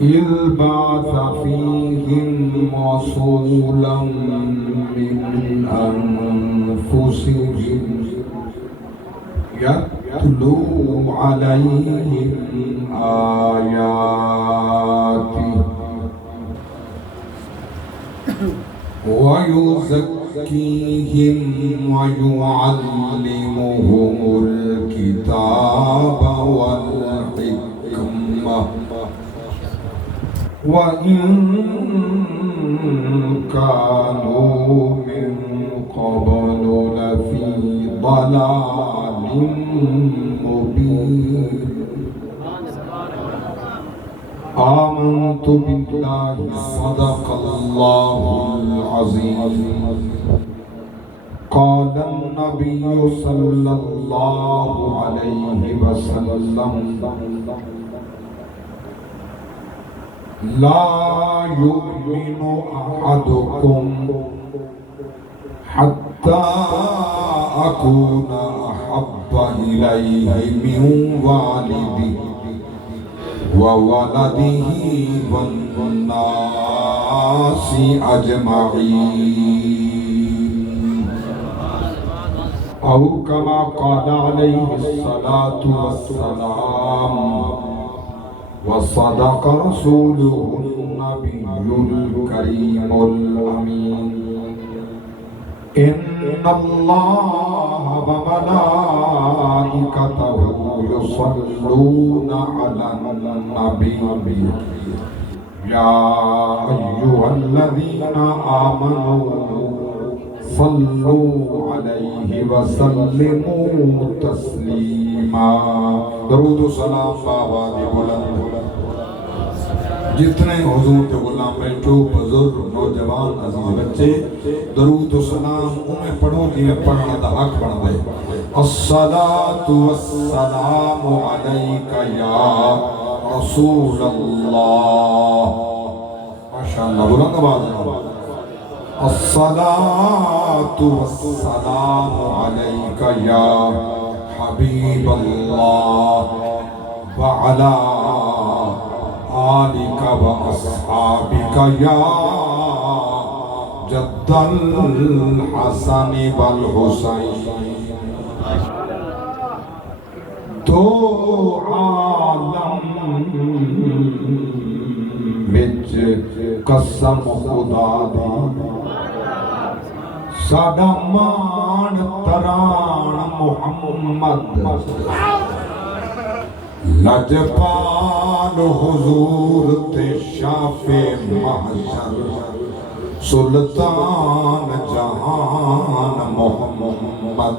إذ بعث فيهم رسولا من أنفسهم يتلو عليهم آياته ويزكيهم ويعلمهم الكتاب والحكمة وإن كانوا من قبل لفي ضلال مبين آمنت بالله صدق الله العظيم قال النبي صلى الله عليه وسلم لا يؤمن أحدكم حتى أكون أحب إليه من والده وولده والناس أجمعين أو كما قال عليه الصلاة والسلام وصدق رسوله النبي الكريم الأمين إن الله وملائكته يصلون على النبي يا أيها الذين آمنوا صلوا عليه وسلموا تسلیما. درود و سلام بابا دی بلند جتنے حضور کے غلام بیٹھو بزرگ نوجوان عزیز بچے درود و سلام انہیں پڑھو جنہیں پڑھنا دا حق بن دے. الصلاة والسلام علیکہ یا رسول اللہ. ماشاءاللہ بلند آواز ہے. الصلاة والسلام علیکہ یا حبیب اللہ وعلا آلک و اصحابک یا جد الحسن والحسین. تو عالم وچ قسم خدا دی ساڈا مان تران محمد لجپال حضور تے شافع محشر سلطان جہان محمد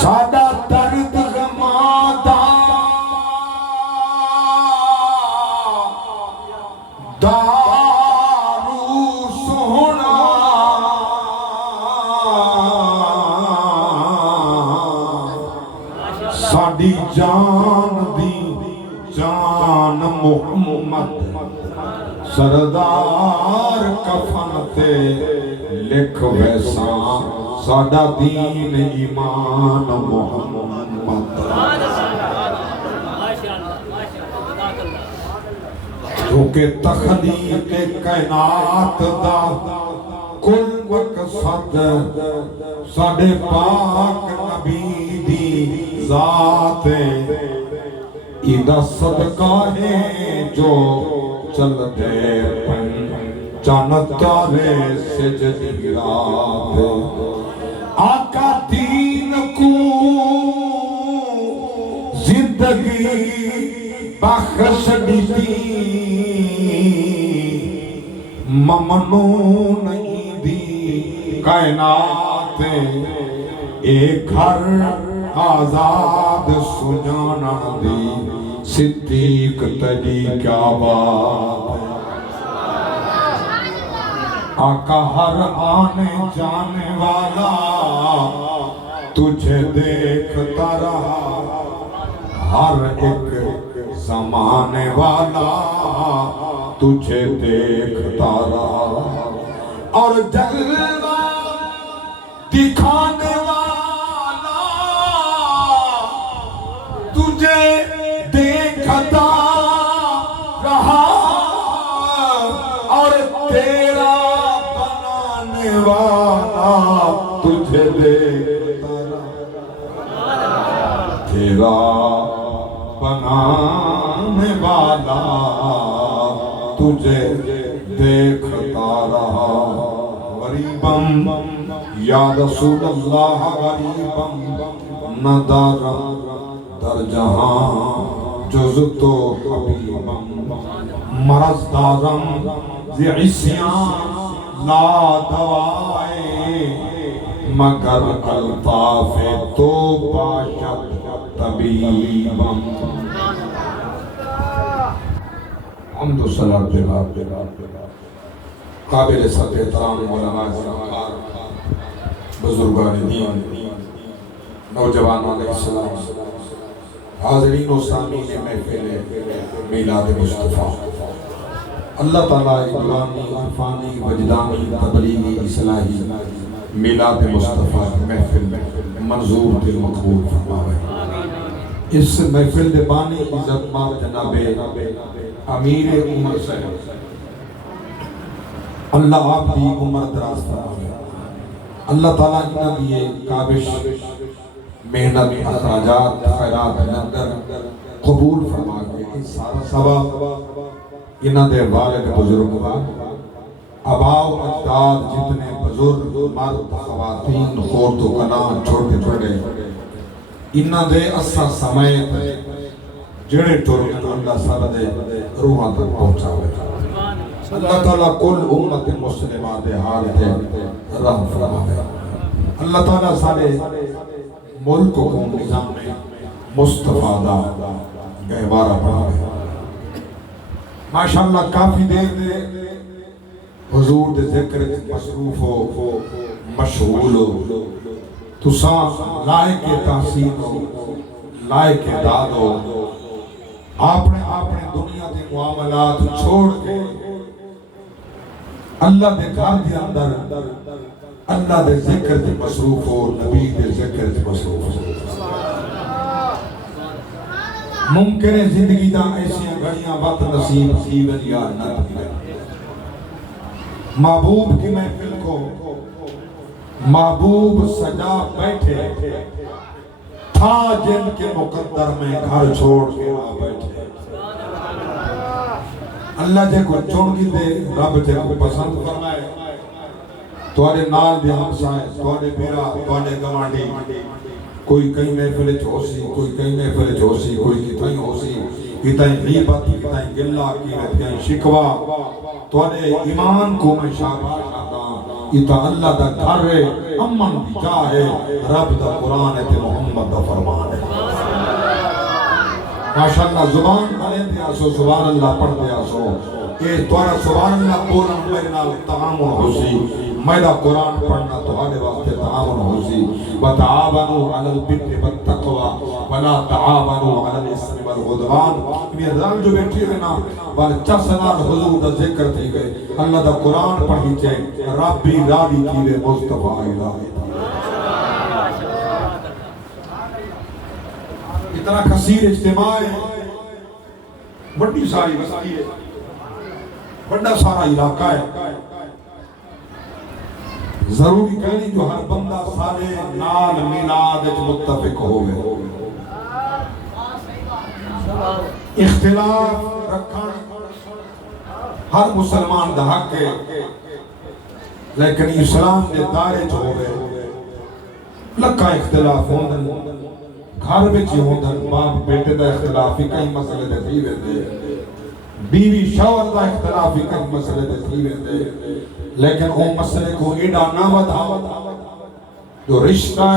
ساڈا درد غمادا دارو سونا ساڈی جان دی جان محمد سردار کفن تے لکھ ویساں ساڈا دین ایمان محمد. کیونکہ تخلیق کائنات دا کل مقصد ساڈے پاک نبی دی ذات ایدہ صدقہ ہے جو چل دے پن چانت تارے سجدی رات. آقا دین کو زندگی بخش دیتی ممنون نہیں دی کائنات ایک گھر آزاد سجانا دی صدیق تجی کیا بات. آقا ہر آنے جانے والا تجھے دیکھتا رہا ہر ایک زمانے والا تجھے دیکھتا رہا اور جلوہ دکھانے والا تجھے دیکھتا رہا والا تجھے دیکھتا رہا، تیرا بنانے والا تجھے دیکھتا رہا، غریبم یا رسول اللہ غریبم نہ دارم در جہاں جز تو حبیبم، مرض دارم زی عصیان لا دوائے مگر الطاف تو باشد طبیبم۔ حمد و صلاة قابل سب احترام علماء سرکار، بزرگان دین، نوجوانان اسلام، حاضرین و سامعین محفل میلاد مصطفیٰ، اللہ تعالیٰ اقبالی، عرفانی، وجدانی، تبلیغی، اصلاحی میلاد مصطفیٰ محفل منظور دل مقبول فرماوے۔ اس محفل دے بانی عزت مار جناب امیر عمر صاحب، اللہ آپ دی عمر دراز فرماوے، اللہ تعالیٰ انہاں دیئے کابش محنت اخراجات خیرات لنگر قبول فرما کے اس سارا ثواب انہاں دے والد بزرگ آباؤ اجداد جتنے بزرگ مرد خواتین خورد و کنان چھوٹے چھوٹے انہاں دے اسا سمیت جڑے ٹورن اللہ سارا دے روحاں تک پہنچاوے، اللہ تعالیٰ کل امت مسلمہ دے حال دے رحم فرماوے، اللہ تعالیٰ سارے ملک کو نظام مصطفیٰ دا گہوارہ بناوے۔ ماشاءاللہ کافی دیر دے حضور دے ذکر مصروف ہو مشغول ہو، تساں لائق تحسین ہو لائق داد ہو، اپنے دنیا دے معاملات چھوڑ کے اللہ دے گھر دے اندر اللہ دے ذکر دے مصروف ہو، نبی دے ذکر دے مصروف ہو۔ ممکن ہے زندگی دا ایسی گھڑیاں وقت نصیب تھیون یا نہ تھیون، محبوب کی محفل کو محبوب سجا بیٹھے تھا جن کے مقدر میں گھر چھوڑ کے آ بیٹھے، اللہ جے کو چون کی دے رب جے کو پسند فرمائے، توڑے نال دے ہمسائے، توڑے بیرا، توڑے گوانڈی، کوئی کہیں محفل چوسی، کوئی کہیں محفل چوسی، کوئی کتائیں ہوسی، کتائیں غیبت، کتائیں گلہ، کتائیں شکوہ، توڑے ایمان کو میں شاہدہ شاہدہ، یہ اللہ دا گھر ہے، امن دی جا ہے، رب دا قرآن ہے، محمد دا فرمان ہے۔ ماشاءاللہ زبان پڑھیں دیا سو، سبحان اللہ پڑھ دیا سو، کہ توڑا سبحان اللہ بولنا میرے نال تعامل ہو سی، میرا قرآن پڑھنا تمہارے واسطے تعاون ہو سی، وَتَعَاوَنُوا عَلَى الْبِرِّ وَالتَّقْوَى وَلَا تَعَاوَنُوا عَلَى الْإِثْمِ وَالْعُدْوَانِ۔ یہ رنگ جو بیٹھی ہے نا، بار چسنال حضور دا ذکر تھی گئے، اللہ دا قرآن پڑھی چھے، ربی رالی کیلے مصطفیٰ الہی۔ اتنا کثیر اجتماع ہے، بڑی ساری بستی ہے، بڑا سارا علاقہ ہے، ضروری کہنی جو ہر بندہ سارے نال میلاد متفق ہو گئے، اختلاف رکھن ہر مسلمان دا حق ہے، لیکن اسلام دے دائرے جو ہو گئے لکھا اختلاف ہوندن، گھر بچ ہوندن، باپ بیٹے دا اختلافی کئی مسئلے دے تھی ویندے، بیوی شوہر دا اختلافی کئی مسئلے دے تھی ویندے، لیکن وہ مسئلے کو ایڈا نہ بدھاؤ جو رشتہ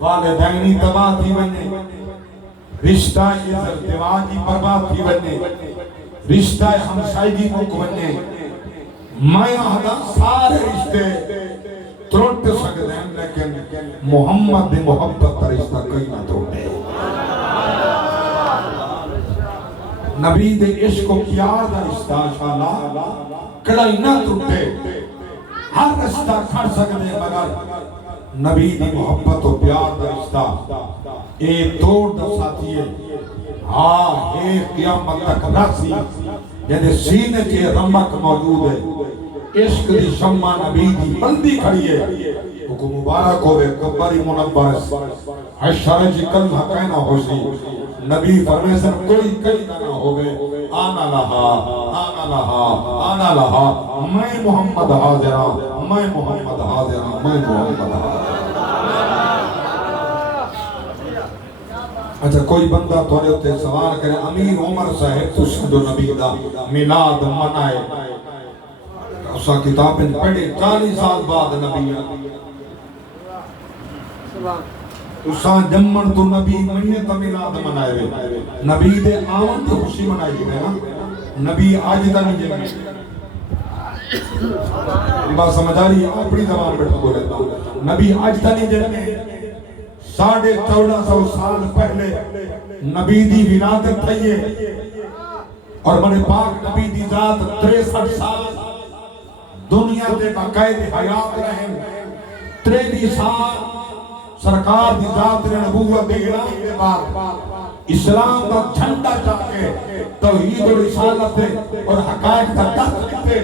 والدینی تباہ تھی بنے، رشتہ ازدواجی برباد تھی بنے، رشتہ ہمسائیگی مک بنے، میں آدھا سارے رشتے ترٹ سکتے ہیں، لیکن محمد دی محبت کا رشتہ کئی نہ ترٹے، نبی دے عشق و پیار دا رشتہ شالا کڑائی نہ ٹوٹے، ہر رشتہ کھڑ سکتے مگر نبی دی محبت و پیار دا رشتہ اے توڑ دا ساتھی ہے، ہاں اے قیامت تک راسی جیسے سینے کے رمک موجود ہے، عشق دی شمع نبی دی بلدی کھڑی ہے کو مبارک ہوئے قبری منبر حشر جکل حقینا ہوشی نبی فرمیسن کوئی کئی نہ ہوئے آنا لہا آنا لہا آنا لہا میں محمد حاضرہ میں محمد حاضرہ میں محمد حاضرہ۔ اچھا کوئی بندہ تھوڑے ہوتے سوال کرے امیر عمر صاحب تسا جو نبی دا میلاد منائے اسا کتابیں پڑھے 40 سال بعد نبی تسا جمن تو نبی مہینے تا میلاد منائے وے نبی دے آمن تے خوشی منائی وے نا نبی آج دا نہیں جمع یہ بات سمجھ آ رہی ہے اپنی زبان بیٹھا بولے تا نبی آج دا نہیں جمع 1450 سال پہلے نبی دی ولادت تھئی ہے اور من پاک نبی دی ذات 63 سال دنیا تے باقاعدہ حیات رہیں 23 سال سرکار دی ذات نے نبوت دے اعلان کے بعد اسلام کا جھنڈا چا کے توحید و رسالت اور حقائق کا درس لکھتے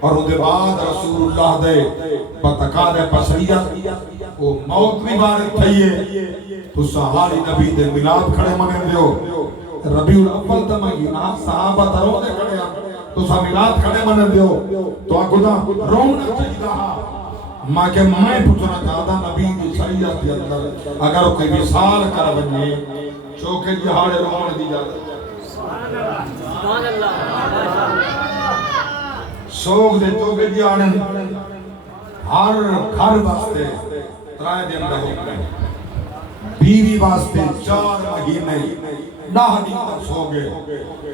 اور ان کے بعد رسول اللہ دے بتقال بشریت وہ موت بھی بارد تھی ہے تو سہاری نبی دے میلاد کھڑے منے دیو ربیع الاول تا مہینہ صحابہ تروں دے کھڑے تو سا میلاد کھڑے منے دیو تو آگو دا رونا چاہیدہ ماں کے میں پوچھنا چاہتا نبی دی شریعت کے اندر اگر کوئی مثال کر بننے چوکے جہاڑے روان دی جاتا سوگ دے چوکے جہاڑے ہر گھر واسطے 3 دن رہو بیوی واسطے 4 مہینے نہ نیمت سوگے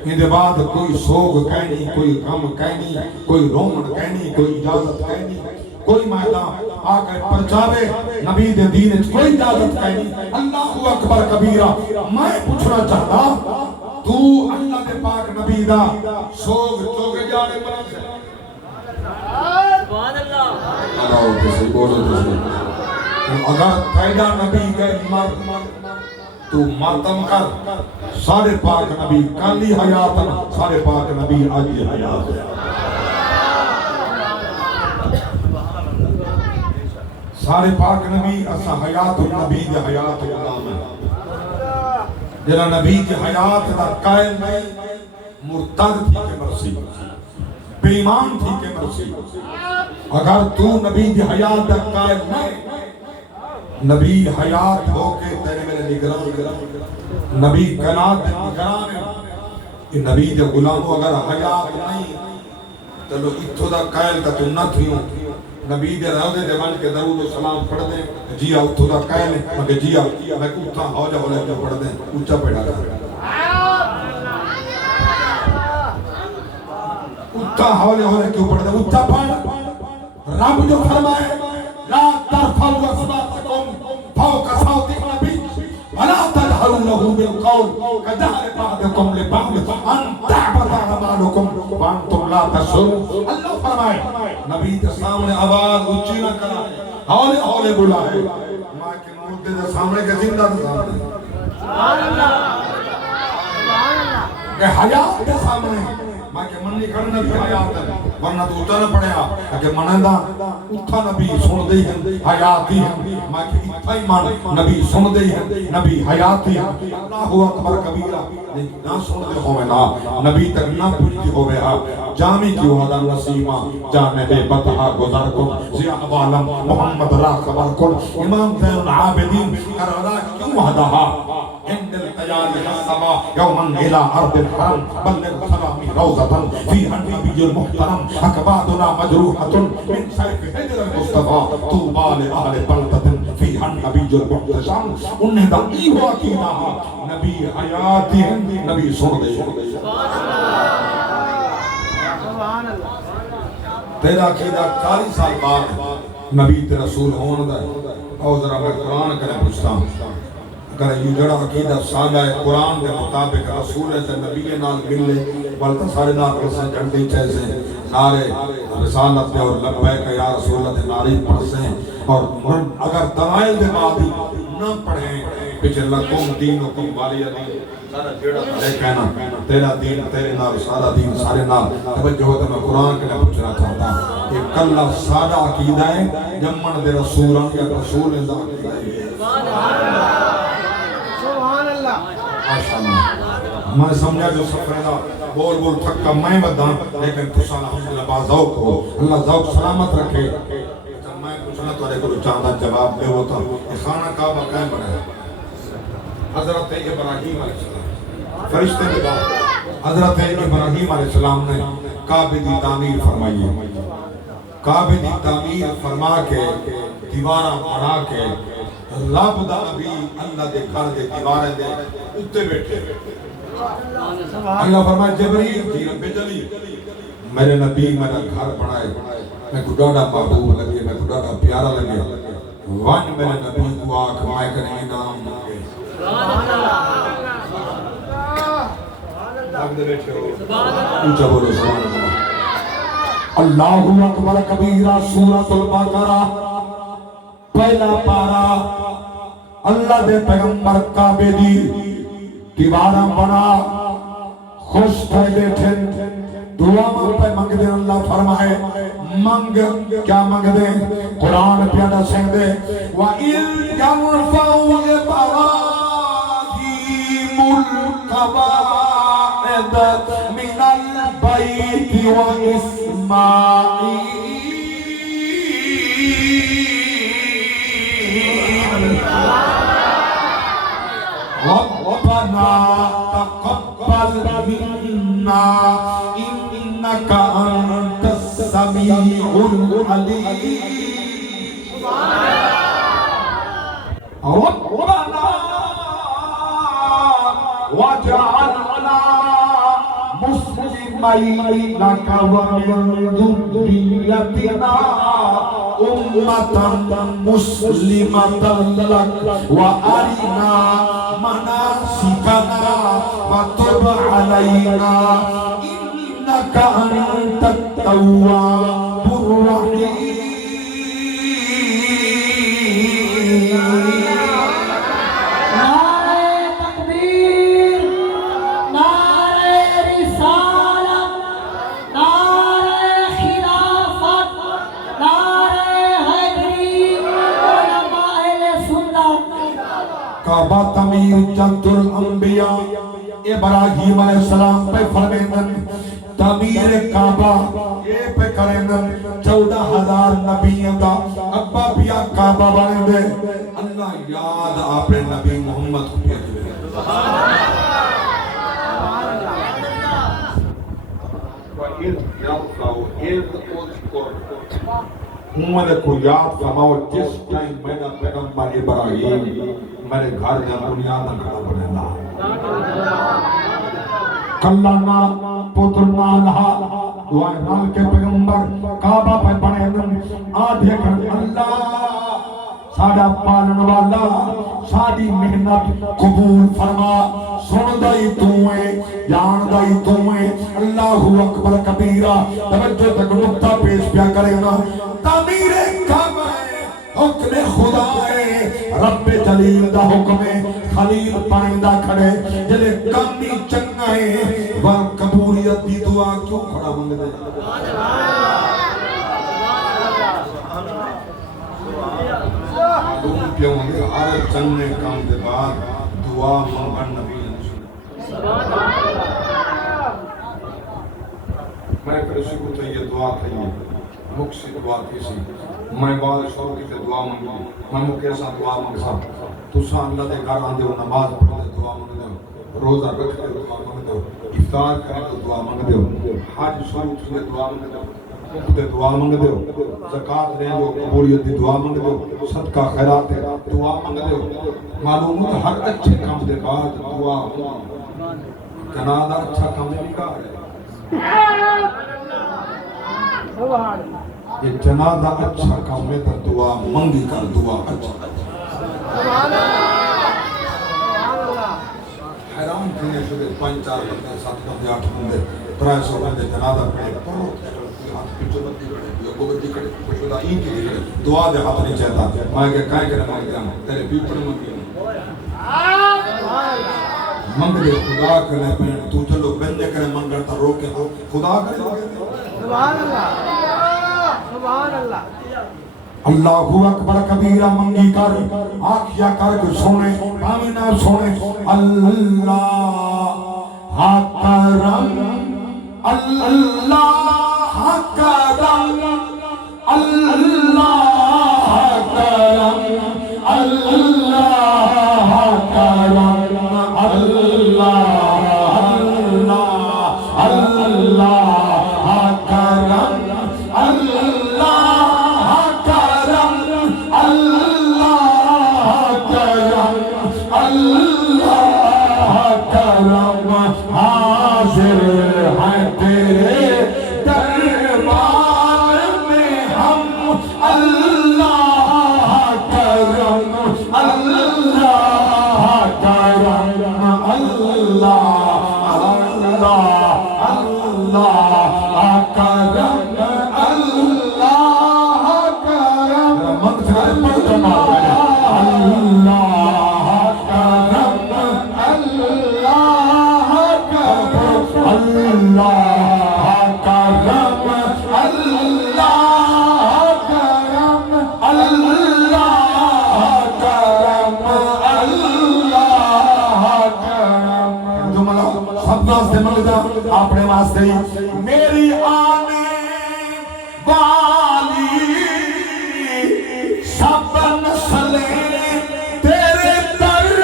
ان دے بعد کوئی سوگ کہنی کوئی غم کہنی کوئی رومن کہنی کوئی اجازت کہنی کوئی میدان آکر پرچاوے نبی دے دین کوئی اجازت کہنی اللہ اکبر کبیرہ میں پوچھنا چاہتا تو اللہ دے پاک نبی دا سوگ چوگے جانے پر سے سبحان اللہ اللہ کسی بولو کسی اگر پیدا نبی گئے مرد تو ماتم کر سارے پاک نبی کالی حیات سارے پاک نبی آجی حیات سارے پاک نبی اسا حیات النبی دے حیات غلام ہے جنہا نبی کی حیات دا قائل نہیں مرتد تھی کے مرسی بے ایمان تھی کے مرسی اگر تو نبی دی حیات دا قائل نہیں نبی حیات ہو کے تیرے میرے نگران نبی قنات دے نگران ہے نبی دے غلاموں اگر حیات نہیں چلو اتھو دا قائل کا تو نہ تھیوں نبی دے روزے دے بن کے درود و سلام پڑھ دیں جیا اتھو دا قائل ہے مگر جیا میں اٹھا ہو جا ہو لے پڑھ دیں اچھا پیڑا کر اٹھا ہو لے کیوں پڑھ دیں اٹھا پڑھ رب جو فرمائے لا ترفعوا اصواتکم فوق صوت النبی ولا تجهروا له بالقول كجهر بعضكم لبعض ان تحبط اعمالكم وانتم لا تشعرون اللہ فرمائے نبی کے سامنے آواز اونچی نہ کرا ہولے ہولے بلائے ماں کے مردے کے سامنے کے زندہ کے سامنے سبحان اللہ سبحان اللہ کہ حیات کے سامنے ماں کے من نہیں کرنا بھی حیات ہے ورنہ تو اتنا پڑے کہ منندہ اتھا نبی سن دے ہیں حیاتی ہیں ماں کے اتھا ایمان نبی سن دے ہیں نبی حیاتی ہیں اللہ اکبر کبیرہ لیکن نہ سن دے ہوئے نا نبی تک نہ پوچھتی ہوئے ہاں جامی کیوں حدا نسیمہ جانب بطحہ گزر کن زیاء والم محمد را خبر کن امام زین العابدین کرارا کیوں حدا ہاں ان التجاری حسبا یومن الى ارض الحرم بلغ سلامی روزتن فی النبی المحترم اکبادنا مجروحتن من سیف حجر المصطفى طوبا لآل بلدتن فی النبی المحتشم انہیں دا ایوہ کینا نبی حیاتی ہیں نبی سن دے تیرا عقیدہ 40 سال بعد نبی تے رسول ہون دا ہے اور ذرا میں قرآن کرے پوچھتا ہوں اگر یہ جڑا عقیدہ سادہ ہے قرآن کے مطابق رسول ہے نبی نال ملے بلتا سارے نال رسول جھنڈی چیزیں نارے رسالت اور لبیک یا رسول اللہ ناری پڑھ سے اور اگر دلائل دے بعد نہ پڑھیں پچھے لکم دینکم والی دین سارا جیڑا لے کہنا تیرا دین تیرے نال سارا دین سارے نال توجہ ہوتا میں قرآن کے لئے پوچھنا چاہتا ہوں یہ کلہ سادہ عقیدہ ہے جمن دے رسولان یا رسول اندہ عقیدہ ہے سبحان اللہ ماشاءاللہ میں سمجھا جو سفریدہ بول بول تھکا میں بداں لیکن تسانا الحمدللہ با ذوق ہو اللہ ذوق سلامت رکھے میں پوچھنا تو کو چاہتا جواب دے ہوتا یہ خانہ کعبہ قائم بنا ہے حضرت ابراہیم علیہ السلام فرشتے کے بعد حضرت ابراہیم علیہ السلام نے کعبے دی تعمیر فرمائی ہے کعبے دی تعمیر فرما کے دیواراں بنا کے رب دا نبی اللہ دے گھر دے دیوارے دے اتے بیٹھے اللہ فرمائے جبریل جی رب جلی میرے نبی میرا گھر بنائے میں کو ڈاڑا محبوب لگے میں کو ڈاڑا پیارا لگے وان میرے نبی کو آنکھ مائے کریں انعام مانگے اونچا بولو سبحان اللہ اللہ اکبر کبیرہ سورۃ البقرہ پہلا پارا اللہ دے پیغمبر کعبے دی دیواراں بنا خوش تھے بیٹھے دعا پہ منگ دے اللہ فرمائے منگ کیا منگ دے قرآن پیادا سیں دے وَإِذْ يَرْفَعُ إِبْرَاهِيمُ الْقَوَاعِدَ مِنَ الْبَيْتِ وَإِسْمَاعِيلُ ربنا تقبل منا إنك أنت السميع العليم ربنا واجعلنا مسلمين لك ومن ذريتنا أمة مسلمة لك وأرنا مناسكنا وتب علينا إنك أنت التواب الرحيم کعبہ تعمیر جد الانبیاء ابراہیم علیہ السلام پہ فرمیندن تعمیر کعبہ یہ پہ کرندن 14,000 نبیوں دا ابا بیا کعبہ بنے دے اللہ یاد آپ نبی محمد کو بھیج دے ہمارے کو یاد فرماؤ جس ٹائم میرا پیغمبر ابراہیم میرے گھر جا بنیاد کھڑا بنے لا کلا نا پتر نا لہا دعائے نال کے پیغمبر کعبہ پہ بنے آدھے کر اللہ ساڑا پالن والا ساڑی محنت قبول فرما سن دائی توئے جان دائی توئے اللہ اکبر کبیرہ توجہ تک نقطہ پیش پیا کرے نا تعمیر کعبہ حکم خدا ہے رب جلیل دا حکم ہے خلیل پائندہ کھڑے جلے کامی چنگا ہے وہ قبولیت دی دعا کیوں کھڑا منگ دے معلوم کیوں ہے ہر چنگے کام دے بعد دعا منگن نبی میں پرسی کو تو یہ دعا کھائیے مکسی دعا کیسی میں بعد شروع کی دعا منگا میں مکیسا دعا منگا تو سا اللہ دے گھر آن دے و نماز پڑھ دے دعا منگ دے روزہ رکھ دے دعا منگ دے افطار کرے تو دعا منگ دے حج شروع کی دعا منگ دے تے دعا منگ دے زکاة دے دو قبولیت دی دعا منگ دے صدقہ خیرات دے دعا منگ دے معلوم ہے ہر اچھے کام دے بعد دعا جنازہ اچھا کام دے نکا ہے یہ جنازہ اچھا کام ہے تو دعا منگی کر دعا اچھا حیران کھنے شدے 5-4 بندے 7 بندے 8 بندے 300 بندے جنازہ پڑھے دعا دے ہاتھ نہیں چاہتا میں کہ کائیں کرنے مانگ دیا تیرے پیپڑ میں کیا منگ دے خدا کرے پین تو چلو بندے کرے منگڑ تا روکے خدا کرے سبحان اللہ سبحان اللہ اللہ اکبر کبیرہ منگی کر آکھیا کر کو سونے آمینہ سونے اللہ کرم اللہ کرم اللہ کرم اللہ کرم اللہ کرم حاضر ہے تیرے دربار میں ہم اللہ کرم اللہ کرم اللہ اللہ اللہ کرم اللہ کرم مقصد پڑھنا اپنے واسطے میری آنے والی سب نسلیں تیرے در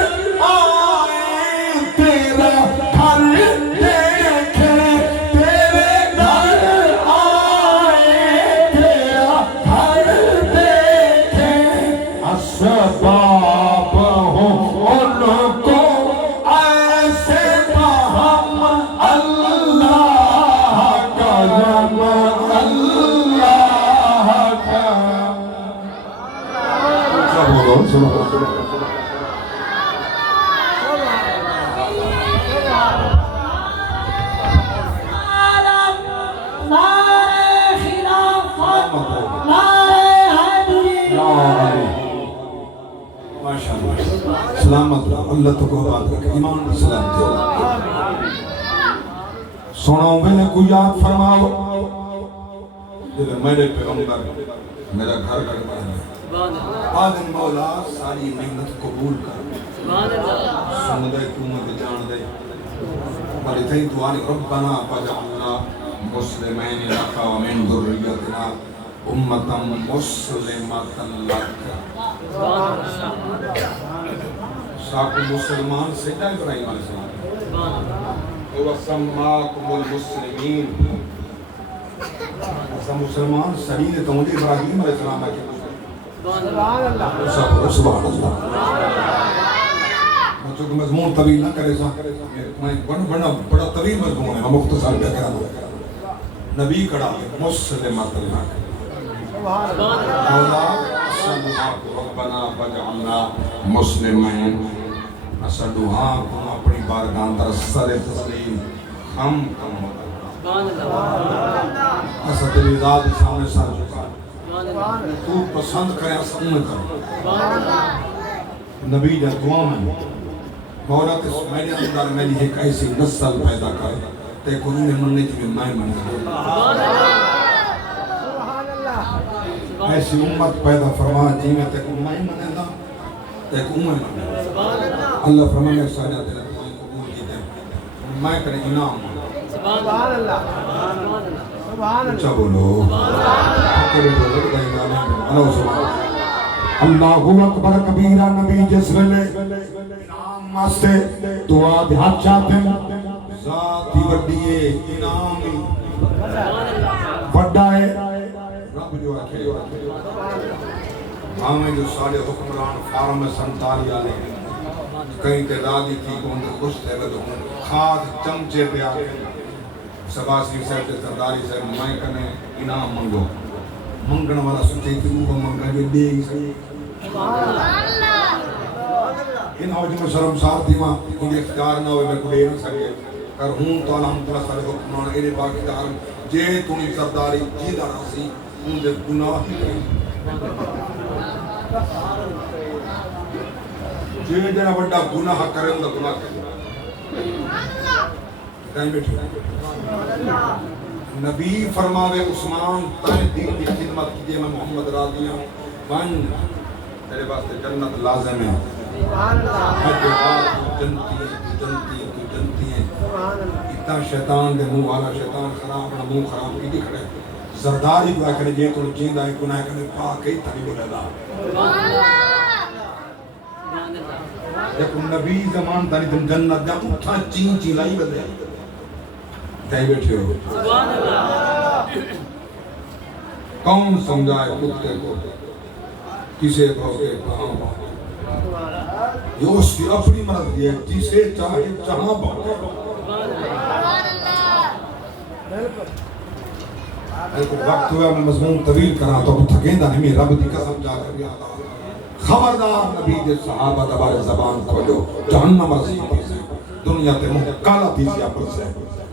آئیں تیرا گھر دیکھیں تیرے در آئیں تیرا گھر دیکھیں اسباب ہوں ان کو ایسے فہم اللہ کرم اللہ کرم سلامت اللہ تو کو بات رکھے ایمان پر سلام دے سناؤں میں نے کوئی یاد فرماؤ میرے پیغمبر میرا گھر کا آدم مولا ساری محنت قبول کر سن دے تمہیں جان دے بلی تھی دواری ربنا فجعلنا مسلمین لکا ومن ذریتنا امتا مسلمتا لکا ساکو مسلمان سجدہ ابراہیم علیہ السلام وَسَمَّاكُمُ الْمُسْلِمِينَ ایسا مسلمان سرین تمہلی ابراہیم علیہ السلام ہے سبحان اللہ سبحان اللہ بچوں کو مضمون طویل نہ کرے سا میں بڑا طویل مضمون ہے میں مختصر کیا کرا دوں نبی کڑا مسلمات اللہ مولا ربنا فجعلنا مسلمین اسا دعا کو اپنی بارگاہ اندر سر تسلیم ہم کم اسا تیری ذات سامنے سر جھکا تو پسند کرے اسا ان کر نبی جا دعا میں مولا تس میرے اندر میری ایک ایسی نسل پیدا کر تے کو انہیں مننے کی میں مننے ایسی امت پیدا فرما جی میں تے کو میں مننے دا تے کو میں مننے اللہ فرمانے سارے تیرے کوئی قبول کی دے میں کرے انعام سبحان اللہ سبحان اللہ اچھا بولو تیرے بولو کہ انعام سبحان اللہ اکبر کبیرہ نبی جس ویلے انعام واسطے دعا دیہات چاہتے ہیں ذاتی وڈیے انعامی وڈا ہے رب جو ہے ہمیں جو سارے حکمران فارم سنتالی آلے کہیں تعدادی تھی کون تو خوش تھے تو کھاد چمچے پہ آ سباسی صاحب سے سرداری صاحب میں کنے انعام منگو منگن والا سچے تھی وہ منگا جو دے ہی سکے ان آج میں شرم سار تھی ماں ان اختیار نہ ہوئے میں کو دے نہ سکے کر ہوں تو الحمدللہ سارے حکمران اینے باقی دارم جے تونی سرداری جیدہ راسی ان دے گناہ ہی کہیں جے جنہ بڑا گناہ کرے ان دا گناہ کرے کہیں بیٹھے نبی فرماوے عثمان تائیں دین کی خدمت کیجئے میں محمد راضی ہوں بن تیرے واسطے جنت لازم ہے جنتی ہیں اتنا شیطان دے منہ والا شیطان خراب اپنا منہ خراب کی دی کھڑے زردار ہی دعا کرے جے تو جیندہ ہے گناہ کرے پاک ہی تھا نہیں بولے دا لیکن نبی زمان تانی تم جنت جا اتھا چین لائی بدے کہیں بیٹھے ہو کون سمجھائے کتے کو کسے بھوکے کہاں بھوکے یہ اس کی اپنی مرضی ہے جسے چاہے جہاں بھوکے وقت ہوا میں مضمون طویل کرا تو تھکیندہ نہیں میں رب دی قسم جا کر گیا خبردار نبی دے صحابہ دبار زبان کھولو جہنم رسی پیسے دنیا تے منہ کالا تیسیا پر سے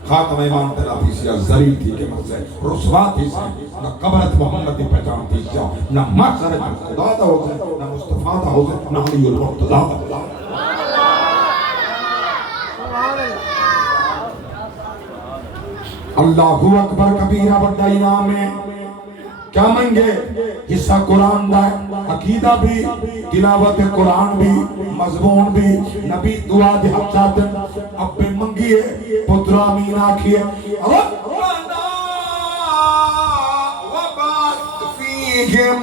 خاتم ایمان تیرا تیسیا زریل تھی کے مرسے رسوا تیسیا نہ قبرت محمد دی پہچان تیسیا نہ محضر خدا دا ہو جائے نہ مصطفیٰ دا ہو جائے نہ علی المرتضی دا ہو جائے اللہ اکبر کبیرہ بڑا انعام ہے کیا منگے حصہ قرآن دا ہے عقیدہ بھی تلاوت قرآن بھی مضمون بھی نبی دعا دے حق چاہتے اب پہ منگیے پتر آمین آکھیے ربنا وبعث فیہم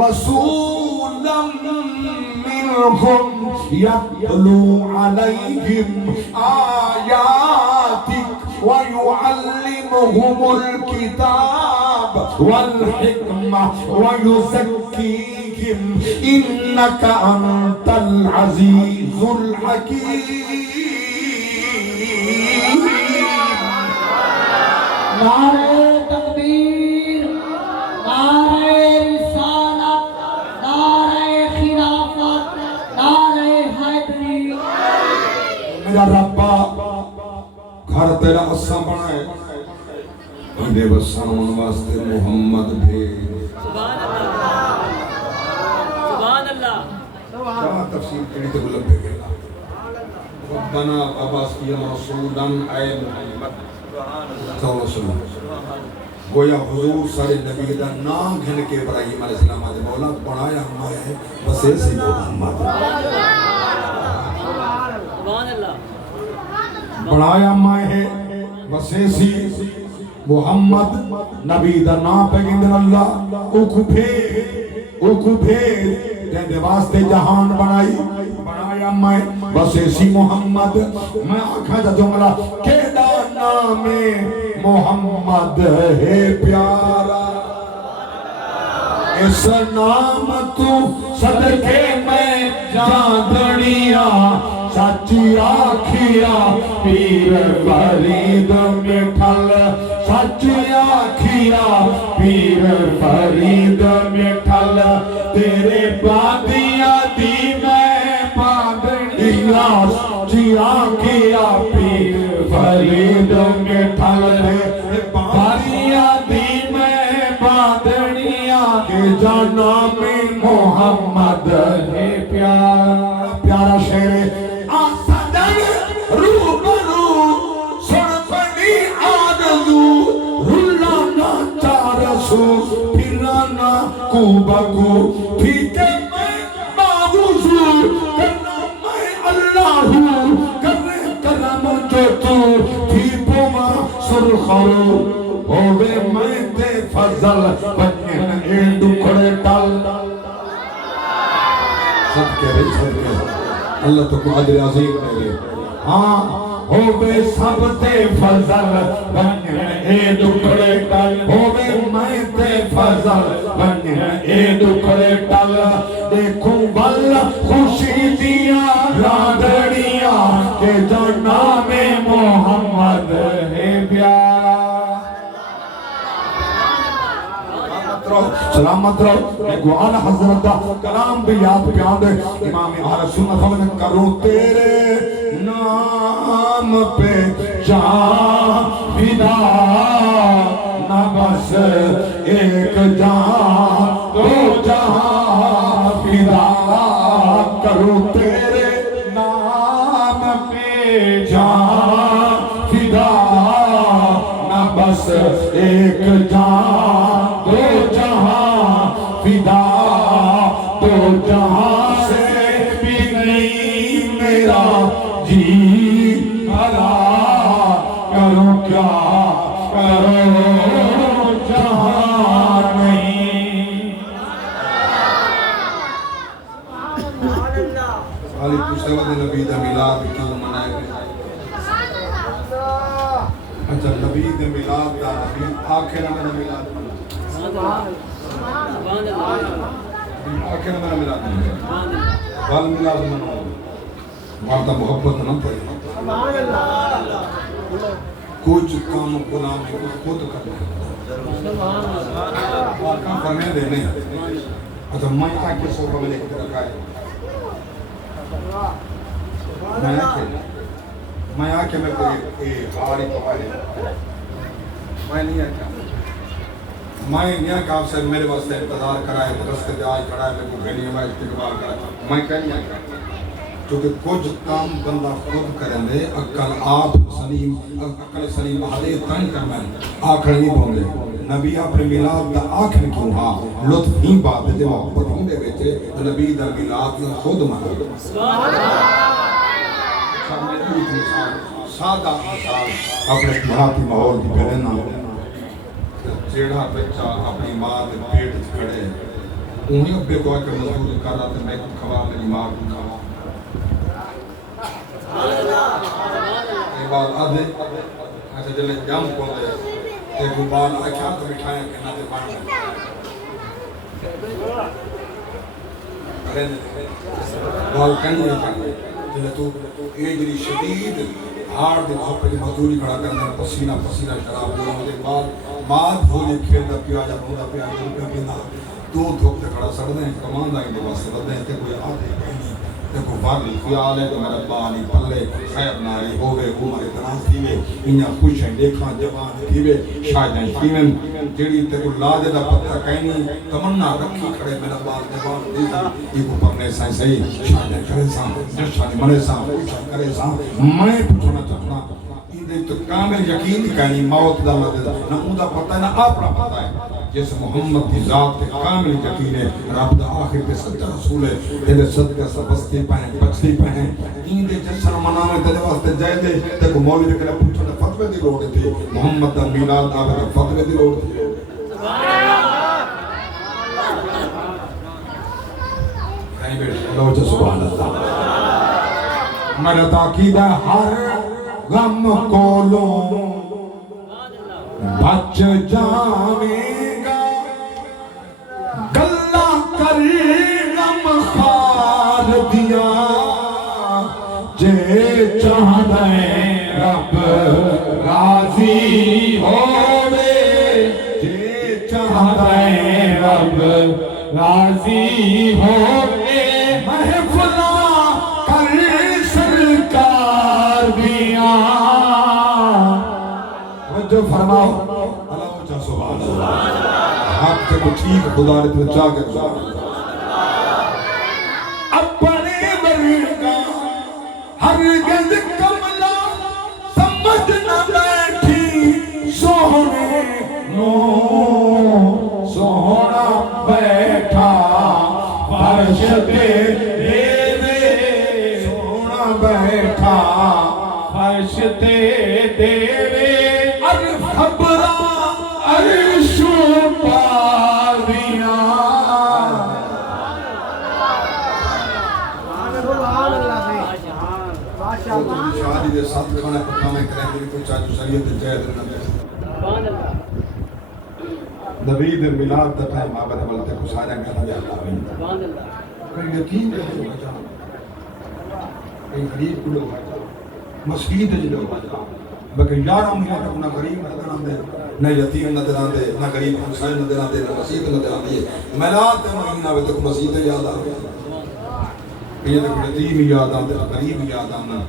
رسولا منہم یتلو علیہم آیاتک وَيُعَلِّمُهُمُ الْكِتَابَ وَالْحِكْمَةَ وَيُزَكِّيهِمْ إِنَّكَ أَنْتَ الْعَزِيزُ الْحَكِيمُ نعرہ تکبیر نعرہ رسالت نعرہ خلافت نعرہ حیدری میرا ربا گھر تیرا اساں بنائے بندے بسان واسطے محمد بھیج سبحان اللہ سبحان اللہ کیا تفسیر کری تے بلب بھیگے ربنا عباس کی رسولاً اے محمد صلی اللہ علیہ وسلم گویا حضور سارے نبی دا نام گھن کے ابراہیم علیہ السلام آدھے مولا بنایا ہمارے ہیں بس ایسے محمد سبحان اللہ بڑھایا مائے ہے بس ایسی محمد نبی دا نام پہ گندر اللہ اوکو پھیر جہاں واسطے جہان بڑھایا مائے بس ایسی محمد میں آکھا جا جملہ کیڑا نام محمد ہے پیارا اس نام تو صدقے میں جاندڑیاں سچی آکھیا پیر فرید مٹھل سچی آکھیا پیر فرید مٹھل تیرے بادیاں دی میں باندڑیاں سچی آکھیا پیر فرید مٹھل بادیاں دی میں باندڑیاں کے جانا میں محمد ہے پیارا شعر پھرانا کو بگو پھیکے میں باوضو کرنا میں اللہ ہوں کرنے کرم جو تو پھیپو ماں سرخرو ہوئے میں تے فضل بچے اے ڈکڑے ڈال صدقے رہی صدقے اللہ تو کو عدل عظیم ہے ہاں ہوئے سب تے فضل بننے اے دکھڑے ٹل ہوئے میں تے فضل بننے اے دکھڑے ٹل دیکھوں بل خوشی دیا رادڑیاں کہ جو نام محمد ہے پیارا سلامت رہو ایک اعلی حضرت دا کلام بھی یاد پیان دے امام اہل سنت فرماتے کروں تیرے نام پہ جان فدا نہ بس ایک جان دو جہاں فدا کروں تیرے نام پہ جان بس ایک جان دو جہاں فدا دو جہاں سے بھی نہیں میرا جی بھلا کرو کیا کرو جہاں نہیں خالی پوچھتے وقت نبی دا میلاد کیوں منائے گئے اچھا نبی دا میلاد دا نبی آخر میں میلاد آخر میں میلاد وال میلاد منو وارتا محبت نہ پڑے کچھ کام غلامی کو خود کرنے کام کرنے دینے اچھا میں آکے صوبہ میں لے کے رکھا ہے میں آکے میں کوئی ہاری پکائے میں نہیں آکے میں نہیں آکے آپ سے میرے واسطے انتظار کرائے رستے پہ آج کھڑا ہے میں کو گھنی میں استقبال کرائے میں کہہ نہیں آکے کیونکہ کچھ کام بندہ خود کریں دے اکل آپ سلیم اکل سلیم آدھے تن کرنا ہے آخر نہیں بھونگے نبی اپنے میلاد دا آخر کیوں ہاں لطف ہی بات ہے جو محبت ہوں دے بیچے تو نبی دا میلاد دا خود مانا سادہ آسان اپنے دیہاتی ماحول کی بہرنا چیڑا بچہ اپنی ماں دے پیٹ کھڑے انہیں ابے کو آکے مزدور کر رہا تھا میں کھوا میری ماں کو کھوا ایک بات آدھے ایسے جلے جام کون دے ایک بات آکھا تو مٹھائیں کہنا دے بانڈ بال کہیں کہیں جلے تو ایجری شدید ہار دے بھاپے مزدوری کھڑا کرنا پسینہ پسینہ شراب دے ہوتے بعد ماد بھولی کھیل دا پیا جا بھولا پیا جا بھولا دو دھوک دے کھڑا سڑ دیں کمان دا اندے واسطے بدیں تے کوئی آدھے کہیں دیکھو باقی خیال ہے کہ میرا بانی پلے خیر ناری ہوئے عمر اتناس تھیوے انہاں خوش ہیں دیکھاں جوان تھیوے شاہدیں تھیویں تیڑی تے کو لاجے دا پتہ کہنی تمنا رکھی کھڑے میرا بال جوان دیکھیں یہ کو پکنے سائیں صحیح شاہدیں کرے ساں جشانی منے ساں خوشاں کرے ساں میں پوچھنا چاہنا اندے تو کامل یقین نہیں کہنی موت دا اللہ دے نہ اون دا پتہ ہے نہ اپنا پتہ ہے جیسے محمد کی ذات کے کامل یقین ہے رب دا آخر کے سچا رسول ہے تیرے صدقہ سبستی پہیں بچتی پہیں این دے جشن مناوے تیرے واسطے جائے دے تے کو مولوی کرے پوچھو نے فتوے دی لوڑ تھی محمد دا میلاد آوے دا فتوے دی لوڑ تھی کہیں بیٹھ اللہ وجہ سبحان اللہ میرا تاقیدہ ہر غم کولوں بچ جانے گا گلہ کر غم خار دیا جے چاہدیں رب راضی ہوئے جے چاہدیں رب راضی ہوئے محفلہ کر سرکار دیا جو فرماؤ اللہ اچھا سبحان اللہ آپ سے کو ٹھیک خدا نے تو چاہ کے اپنے ورگا ہرگز کملا سمجھ نہ بیٹھی سونے نو سونا بیٹھا فرش دے دے سونا بیٹھا فرش دے دے خبرہ عرش پاریاں شادی دے ساتھ کھانا پکانے کریں دے کوئی چاچو شریعت جائے دے نبی دے میلاد دا ٹائم آبادہ بلتے کو سارا کہنا دے اللہ کوئی یقین دے لوگ آجا کوئی غریب کو لوگ آجا مسجد دے لوگ آجا بلکہ یاروں مہینہ تک نہ غریب نظر آندے نہ یتیم نظر آندے نہ غریب ہمسائے نظر آندے نہ مسجد نظر آندے میلاد دے مہینہ میں تک مسجد یاد آندے یہ تک یتیم یاد آندے غریب یاد آندے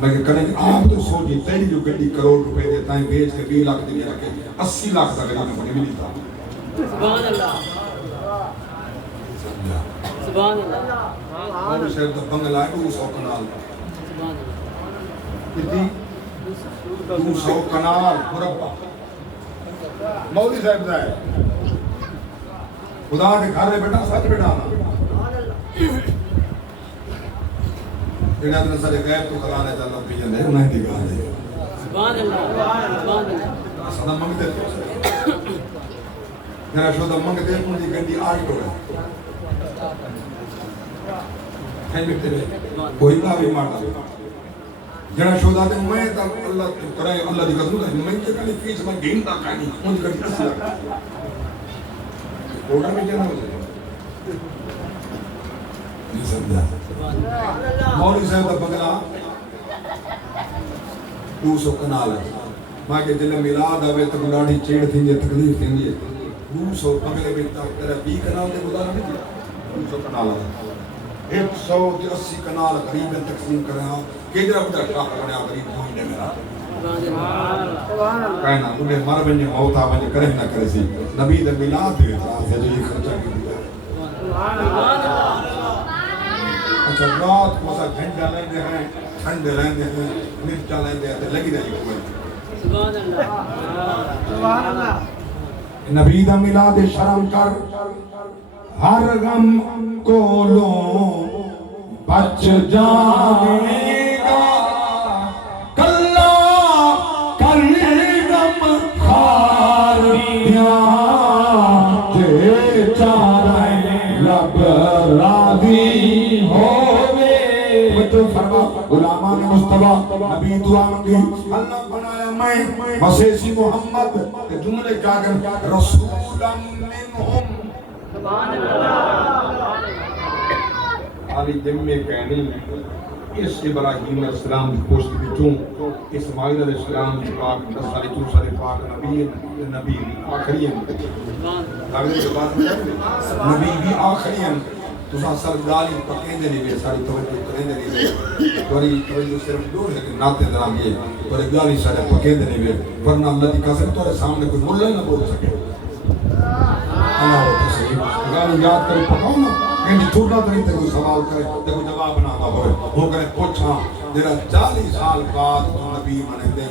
بلکہ کریں آپ تو سوچی تیری جو گھڑی کروڑ روپے دے تائیں بیچ کے 20 لاکھ دے رکھے 80 لاکھ دا غریب میں ملی تھا سبحان اللہ سبحان اللہ اور شہر دا بنگلہ ہے 200 کنال کتنی 200 کنال مربع مولوی صاحب دا ہے خدا دے گھر بیٹا سچ بیٹا جڑا تے سارے غیب تو خزانے تے اللہ پی جاندے انہاں دی گل ہے سبحان اللہ سبحان اللہ سدا منگدے میرا شودا منگدے ان دی گندی آٹھ ہوے ہے مٹے کوئی نہ بھی ماردا جڑا شودا تے میں تا اللہ کرے اللہ دی قسم ہے میں تے کلی فیس میں گیندا کانی ان دی گندی اصل کوڑا میں جانا ہو نہیں سمجھا مولوی صاحب دا بنگلہ 200 کنال ہے ماں کے دل میلاد آوے تو ڈاڑھی چیڑ تھینی ہے تکلیف تھینی ہے 200 بنگلے میں تیرا 20 کنال دے گزارا نہیں 200 کنال ہے 180 کنال غریب تقسیم کرے ہاں کیجرہ بڑا شاہ بنیا غریب ہوئی نے میرا کہنا انہیں مر بنجے موتا بنجے کرے نہ کرے سی نبی دے میلاد دے جو یہ خرچہ کی دیا اچھا رات کو سا گھنٹہ لیندے ہیں ٹھنڈے لیندے ہیں مرچہ لیندے ہیں لگی رہی کوئی سبحان اللہ سبحان اللہ نبی دا میلاد شرم کر ہر غم کو لو بچ جانے گا کلا کر غم خاریاں تے چارے رب راضی ہووے تو فرما غلامان مصطفیٰ نبی دعا منگی اللہ بنایا میں مسیحی محمد جملے کیا کر رسولا منہم سبحان اللہ علی جمعے کہنی اس ابراہیم علیہ السلام کی پوشت بچوں اسماعیل علیہ السلام کی پاک نسالی توسر پاک نبی آخری ہیں نبی بھی آخری ہیں تو سر گالی پکیں دے نہیں ساری توجہ کریں دے نہیں توری توجہ صرف دور ہے کہ ناتے درام یہ توری گالی سارے پکیں دے نہیں ورنہ اللہ کی قسم تورے سامنے کوئی ملہ نہ بول سکے اللہ ہوتا صحیح گالی یاد کرے پکاؤ نا کہیں چھوٹا تو نہیں تے کوئی سوال کرے تے کوئی جواب نہ آتا ہوئے وہ کرے پوچھا جیرا 40 سال بعد تو نبی مانے دیں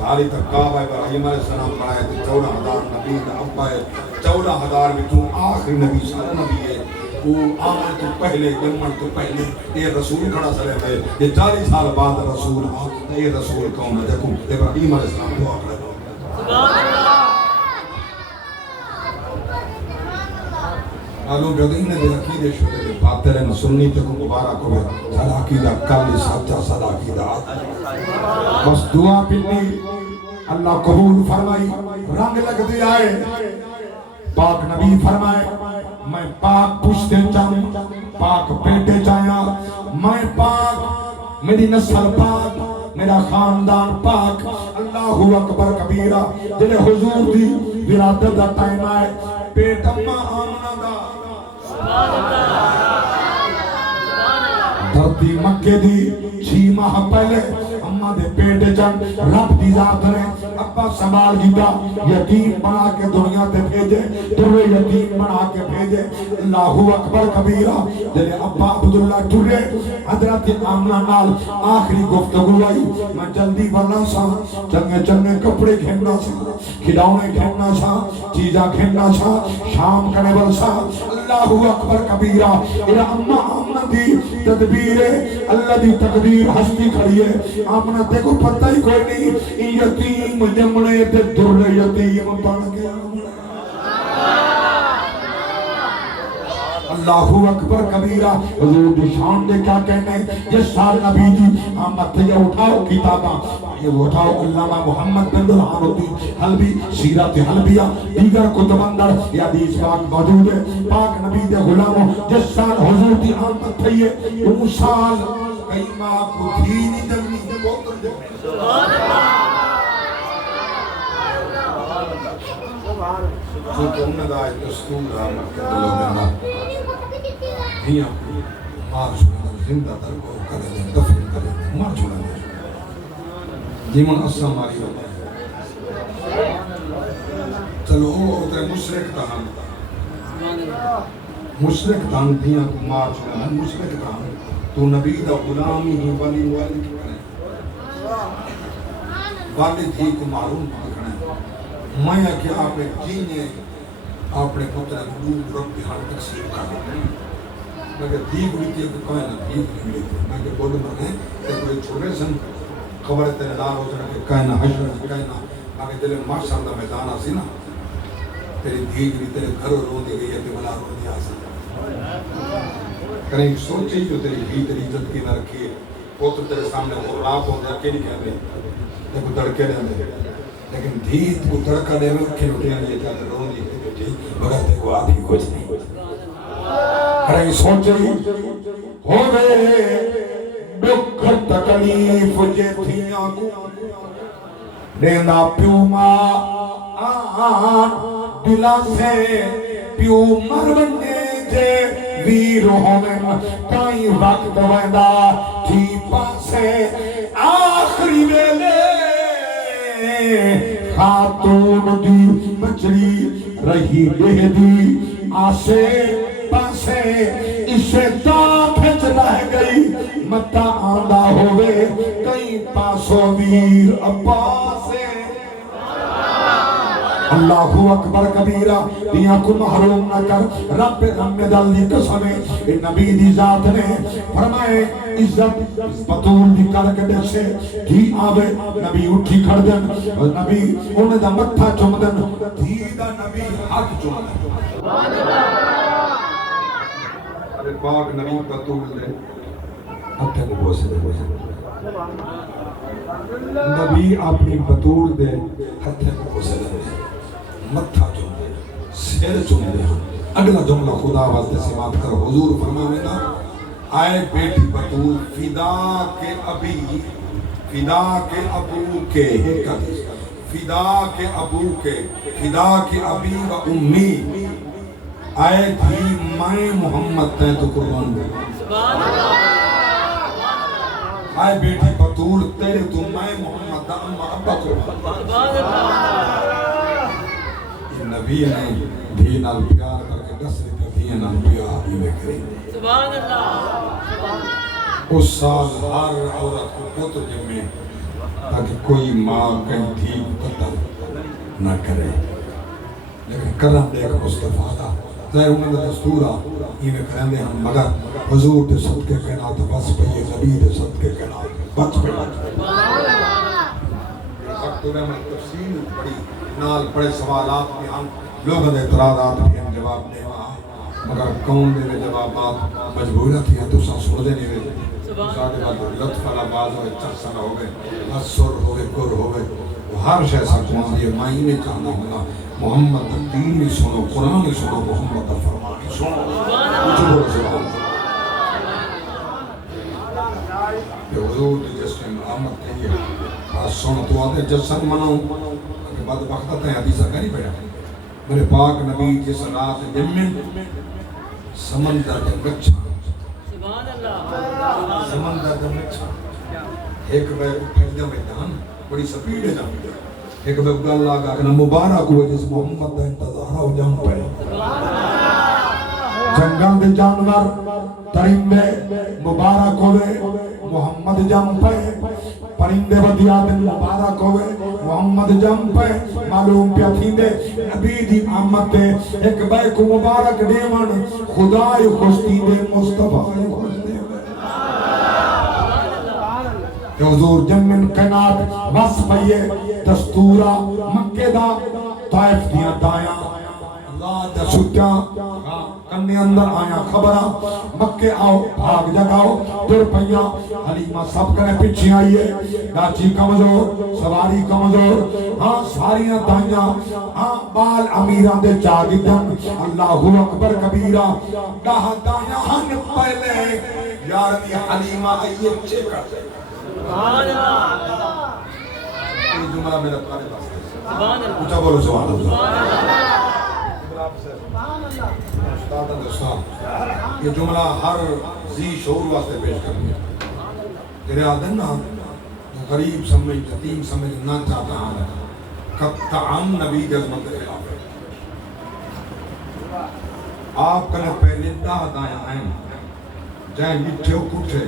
حالی تک کعبہ ابراہیم علیہ السلام بنائے تے 14,000 نبی دا ابا ہے 14,000 میں تو آخری نبی سارا نبی ہے وہ آمن تو پہلے جمن تو پہلے یہ رسول کھڑا سلے تھے یہ 40 سال بعد رسول ہاں یہ رسول کون ہے دیکھو ابراہیم علیہ السلام دعا کرے سبحان اللہ معلوم جو دین دے عقیدے شدے باطل ہیں سنی تے کو مبارک ہوئے سدا عقیدہ کالی سچا سدا عقیدہ بس دعا پنی اللہ قبول فرمائی رنگ لگ دیا ہے پاک نبی فرمائے میں پاک پوچھتے چاہوں پاک بیٹے چاہیا میں پاک میری نسل پاک میرا خاندان پاک اللہ اکبر کبیرہ جن حضور دی ولادت دا ٹائم آئے پیٹ اماں آمنہ دا دھرتی مکے دی 6 ماہ پہلے اماں دے پیٹ جن رب دی ذات نے ابا سنبھال گیتا یتیم بنا کے دنیا تے بھیجے ترے یتیم بنا کے بھیجے اللہ اکبر کبیرہ جن ابا عبداللہ ترے حضرت آمنہ نال آخری گفتگو آئی میں جلدی بنا سا چنگے چنگے کپڑے گھننا سا کھلاؤنے گھننا سا چیزاں گھننا سا شام کرنے بل سا اللہ اکبر کبیرہ الہ امہ آمنہ دی تدبیر اللہ دی تقدیر ہستی کھڑی ہے آمنہ دیکھو پتہ ہی کوئی نہیں یتیم جمنے تے در یتیم بن گیا اللہ اکبر کبیرہ حضور دی شان دے کیا کہنے جس سال نبی جی آمد تھے یہ اٹھاؤ کتاباں یہ اٹھاؤ علامہ محمد بن الحانوتی حلبی سیرت حلبیہ دیگر کتب اندر یہ حدیث پاک موجود ہے پاک نبی دے غلاموں جس سال حضور دی آمد تھے یہ وہ سال کئی ماں کو تھی نہیں جمنی بہتر جمنی سبحان اللہ جو تمہیں دائے دستور آمد کے دلوں میں نہ ہیاں مار چھوڑا زندہ تر کو کرے دیں دفن کرے دیں مار چھوڑا دیں جیمن اسلام ماری ہوتا ہے چلو اترے مشرک تہاں مشرک تہاں دیاں کو مار چھوڑا دیں مشرک تہاں تو نبی دا غلامی ہی ولی والد کرے والد ہی کو معلوم پکڑے میں کہ آپ نے جینے اپنے پتر قلوب رب ہر تقسیم کر دیں میں کہ دیگ ہوئی تھی کہ کوئی نہ دیگ نہیں ملی تھی میں کہ بولو میں کہ کوئی چھوڑے سن خبر تیرے دار ہو سکتا کہ کہنا حشر کہنا میں کہ دل ماشاء اللہ میدان آسی نا تیری دیگ ہوئی تیرے گھر رو دی گئی ہے کہ بلا رو دی آسی کریں سوچے جو تیری بھی تیری عزت کی نہ رکھیے پوتر تیرے سامنے غلاب ہو جا کے نہیں کہہ دیں دیکھو دڑکے رہنے دے لیکن دھیت کو دڑکا دے میں کھل اٹھے نہیں جاتے رو دی مگر دیکھو آپ ہی کچھ نہیں کریں سوچے ہو گئے دکھ تکلیف جے تھیاں کو دینا پیو ماں آن دلا سے پیو مر بنے جے ویر ہونے کئی وقت ویندہ تھی پاسے آخری ویلے خاتون دی بچڑی رہی دے دی آسے پاسے اسے تا پھچ رہ گئی متا آندہ ہوئے کئی پاسوں ویر عباسے اللہ اکبر کبیرہ دیا کو محروم نہ کر رب ہمیں دلی قسمیں نبی دی ذات نے فرمائے عزت بطول دی کر کے دے سے دھی آوے نبی اٹھی کھڑ دن نبی انہیں دا متھا چم دن دھی دا نبی ہاتھ چم دن ارے پاک نبی بطول دے ہتھے کو بوسے دے نبی اپنی بطول دے ہتھے کو بوسے دے متھا چم دے سیر چم دے اگلا جملہ خدا واسطے سماعت کر حضور فرمائے نا آئے بیٹی بطول فدا کے ابی فدا کے ابو کے فدا کے ابو کے فدا کے ابی و امی آئے تھی میں محمد تے تو قربان دے آئے بیٹی بطول تیرے تو میں محمد دا اما ابا قربان نبی نے دھی نال پیار کر کے دس رکھا دھی نال پیار ہی میں کریں سبحان اللہ اس سال ہر عورت کو پتر جمعے تاکہ کوئی ماں کہیں دھی قتل نہ کرے لیکن کرم دیکھ مصطفیٰ دا ظاہر انہوں نے دستورہ ہی میں کریں دے ہم مگر حضور دے صدقے کہنا تھا بس پہ یہ نبی دے صدقے کہنا بچ پہ خطورہ میں تفصیل پڑی نال بڑے سوالات بھی ہم لوگوں نے اعتراضات بھی ہم جواب دے وہاں مگر کون دے جوابات مجبورہ تھی تو سا سن دے نہیں رہے ساتھ بعد لطف آباز ہوئے چرسن ہو گئے اثر ہوئے گر ہوئے وہ ہر شے سکوان یہ معنی چاہنا ہوگا محمد دین ہی سنو قرآن ہی سنو محمد فرمان ہی سنو کچھ بولو سبحان کہ حضور جس کے محمد کے یہ بات سنو تو آتے جسن مناؤں بعد وقت ہے حدیثہ کری بیٹھا میرے پاک نبی جس رات جمن سمندر دے بچہ سمندر دے بچہ ایک بے پھیلدہ میدان بڑی سپیڑ ہے جانے ایک بے گل آگا کہ مبارک ہوئے جس محمد دا انتظارہ ہو جان پڑے جنگل دے جانور ترندے مبارک ہوئے محمد جان پڑے پرندے بدیا دن مبارک ہوئے محمد جم پہ معلوم پیا تھی دے نبی دی آمد دے ایک بے کو مبارک دیون خدای خوشتی دے مصطفیٰ خوشتی دے کہ حضور جمن کنات وصفیے دستورہ مکہ دا طائف دیا دایاں اللہ دا ستیا کرنے اندر آیا خبرہ مکے آؤ بھاگ جگاؤ در پہیا حلیمہ سب کرے پیچھے آئیے ڈاچی کمزور سواری کمزور ہاں ساریاں دائیاں ہاں بال امیران دے چاگی دن اللہ اکبر کبیرہ ڈاہ دائیاں ہن پہلے یارنی حلیمہ آئیے چیکر سبحان اللہ یہ جملہ میرا پارے پاس ہے اچھا بولو سبحان اللہ یہ جملہ ہر ذی شعور واسطے پیش کرنے تیرے آدھن نا غریب سمجھ یتیم سمجھ نہ چاہتا ہے قطعاً نبی جزمت خلاف ہے آپ کنے پہلندہ دائیں آئیں جائیں لٹھے کٹھے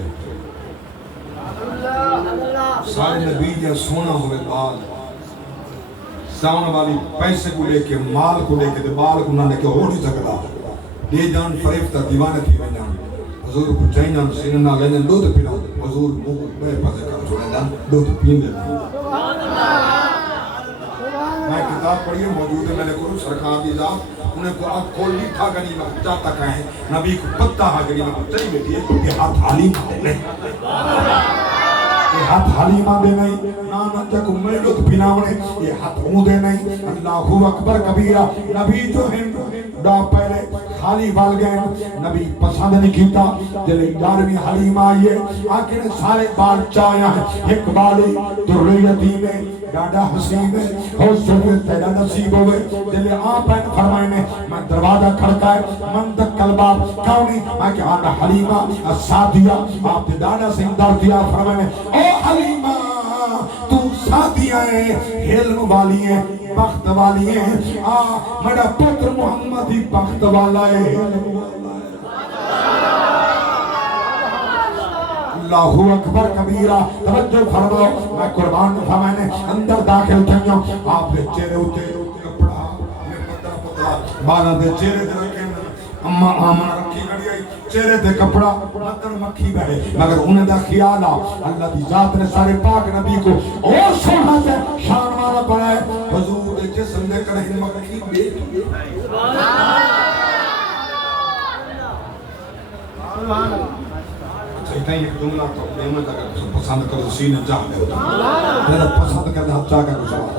سارے نبی جا سونا ہوئے بال ساؤن والی پیسے کو لے کے مال کو لے کے بال کو نہ لے کے ہو نہیں سکتا یہ جان فریفتہ دیوانے تھی میں جان حضور کو چاہیے جان سینہ نہ لینے دودھ پینا حضور منہ کو بے پاسے کر چھوڑے جان دودھ پین دے میں کتاب پڑھی موجود ہے میں نے کہوں سرکار دی ذات انہیں کو آپ کھول لی تھا گنی میں جاتا کہیں نبی کو پتہ ہا گنی میں چلی بیٹی ہے کہ ہاتھ حلیمہ دے لیں یہ ہاتھ حلیمہ دے نہیں نانا جک میلوت پیناونے یہ ہاتھ ہوں دے نہیں اللہ اکبر کبیرہ نبی جو ہیں ڈا پہلے خالی بال گئے نبی پسند نہیں کیتا دلے 11ویں حلیمہ آئیے آکے نے سارے بال چایا ہیں ایک بالی دریتی میں ڈاڈا حسین ہے ہو سکے تیرا نصیب ہوئے دلے آپ ہیں فرمائنے میں دروازہ کھڑکائے من تک کلباب کونی میں کہ آنا حلیمہ سادیہ آپ نے ڈاڈا سے اندر دیا فرمائنے او حلیمہ تو سادیہ ہے علم والی ہے بخت والی ہے میرا پتر محمد ہی بخت والا ہے اللہ اکبر کبیرہ توجہ فرماؤ میں قربان فرمائنے اندر داخل تھنیوں آپ نے چہرے ہوتے کپڑا میں پترا بالا دے چہرے دے رکھیں اممہ آمنہ رکھی گڑی آئی چہرے دے کپڑا مطر مکھی بہے مگر انہیں دا خیالا اللہ دی ذات نے سارے پاک نبی کو اور سونا سے شان والا بنائے حضور دے جسم دے کرہیں مکھی بیٹھ سبحان اللہ چاہتا ہے ایک جملہ تو نعمت اگر پسند کرو سینے جاہ دے ہوتا میرا پسند کرتے ہم چاہ کر کچھ آتا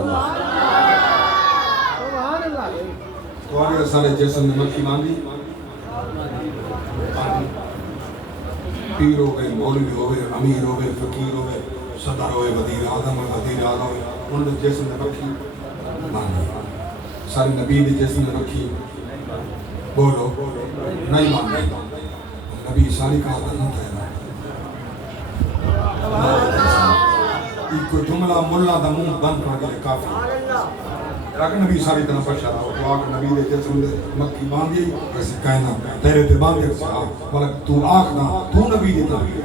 تو آگے سارے جسم نے مکھی باندھی پیر ہوئے مولوی ہوئے امیر ہوئے فقیر ہوئے صدر ہوئے وزیر اعظم ہوئے وزیر اعلیٰ ہوئے انہوں نے جسم نے مکھی باندھی سارے نبی نے جسم نے مکھی بولو نہیں باندھی نبی ساری کا حضر نہ تھا ایک کو جملہ ملہ دا منہ بند کر کے کافی اگر نبی ساری طرح بشارہ ہو تو آکر نبی دے جسم دے مکی باندھی ویسے کہنا تیرے دے باندھی سے بلکہ تو آکھنا تو نبی دے تنبی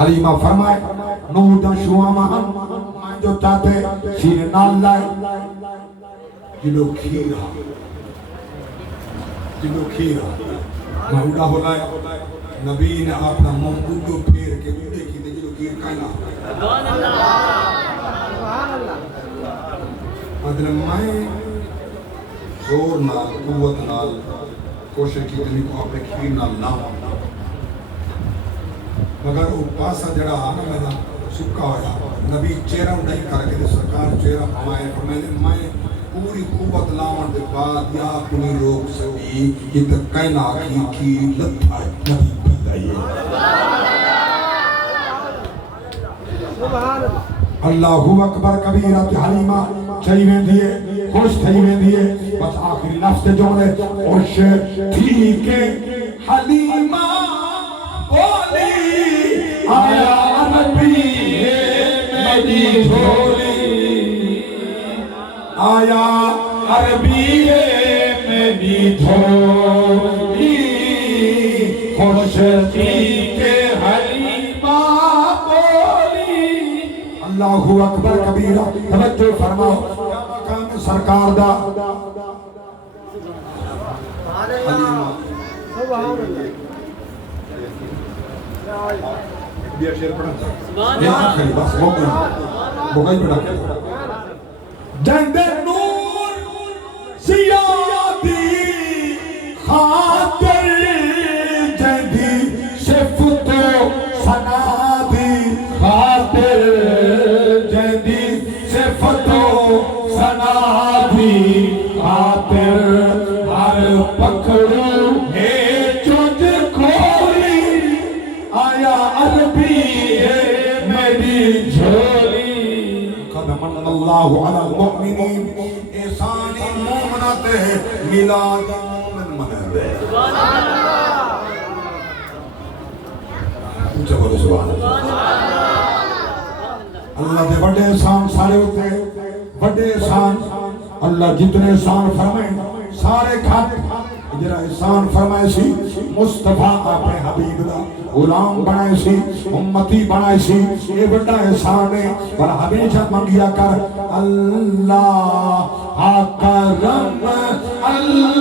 حلیمہ فرمائے نور دا شوامہ ہم میں جو چاہتے سینے نال لائے جلو کھیرا مہودہ ہو لائے نبی نے اپنا مہودو پھیر کے اڑے کی دے جلو کھیر کہنا مطلب میں زور نال قوت نال کوشش کی دلی کو اپنے کھیر نال نام مگر وہ پاسا جڑا آنا میرا سکا ہویا نبی چہرہ نہیں کر کے سرکار چہرہ ہمائے فرمائے میں پوری قوت لاؤن دے بعد یا کنی روک سکی یہ تک کہنا کی لتھا ہے نبی پیدائی اللہ اکبر کبیرہ تی حلیمہ چاہیے دیئے خوش چاہیے دیئے بس آخری لفظ جملے خوش ٹھیک حلیمہ بولی آیا نبی میری جھولی آیا عربی میری جھولی خوش ٹھیک حلیمہ بولی اللہ اکبر کبیرہ توجہ فرماؤ کیا مقام سرکار دا حلیمہ بیا شیر پڑھا یہ آخری بس ہو گئی بغائی پڑھا کیا جند نور سیادی خاطر جندی صفت و سنادی خاطر جندی صفت و سنادی خاطر ہر پکڑو ہے چوج کھولی آیا عربی ہے میری جھولی قد من اللہ علی المؤمنین احسانی مومنات میلاد مومن منہ سبحان اللہ اونچا بولو سبحان اللہ اللہ دے بڑے احسان سارے ہوتے بڑے احسان اللہ جتنے احسان فرمائیں سارے کھاتے جڑا احسان فرمائے سی مصطفیٰ اپنے حبیب دا غلام بنائے سی امتی بنائے سی یہ بڑا احسان ہے پر ہمیشہ منگیا کر اللہ کرم اللہ